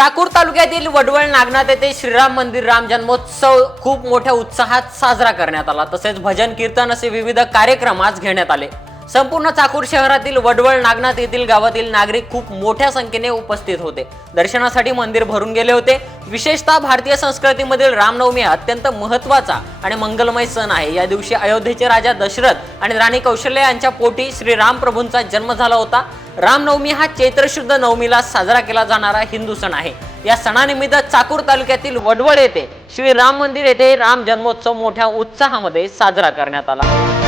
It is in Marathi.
चाकूर तालुक्यातील वडवळ नागनाथ येथे श्रीराम मंदिर राम जन्मोत्सव खूप मोठ्या उत्साहात साजरा करण्यात आला। तसेच भजन कीर्तन असे विविध कार्यक्रम आज घेण्यात आले। संपूर्ण चाकूर शहरातील वडवळ नागनाथ येथील गावातील नागरिक खूप मोठ्या संख्येने उपस्थित होते। दर्शनासाठी मंदिर भरून गेले होते। विशेषतः भारतीय संस्कृतीमधील रामनवमी अत्यंत महत्त्वाचा आणि मंगलमय सण आहे। या दिवशी अयोध्येचे राजा दशरथ आणि राणी कौशल्या यांच्या पोटी श्री राम प्रभूंचा जन्म झाला होता। रामनवमी हा चैत्र शुद्ध नवमीला साजरा केला जाणारा हिंदू सण आहे। या सणानिमित्त चाकूर तालुक्यातील वडवळ येथे श्री राम मंदिर येथे राम जन्मोत्सव मोठ्या उत्साहामध्ये साजरा करण्यात आला।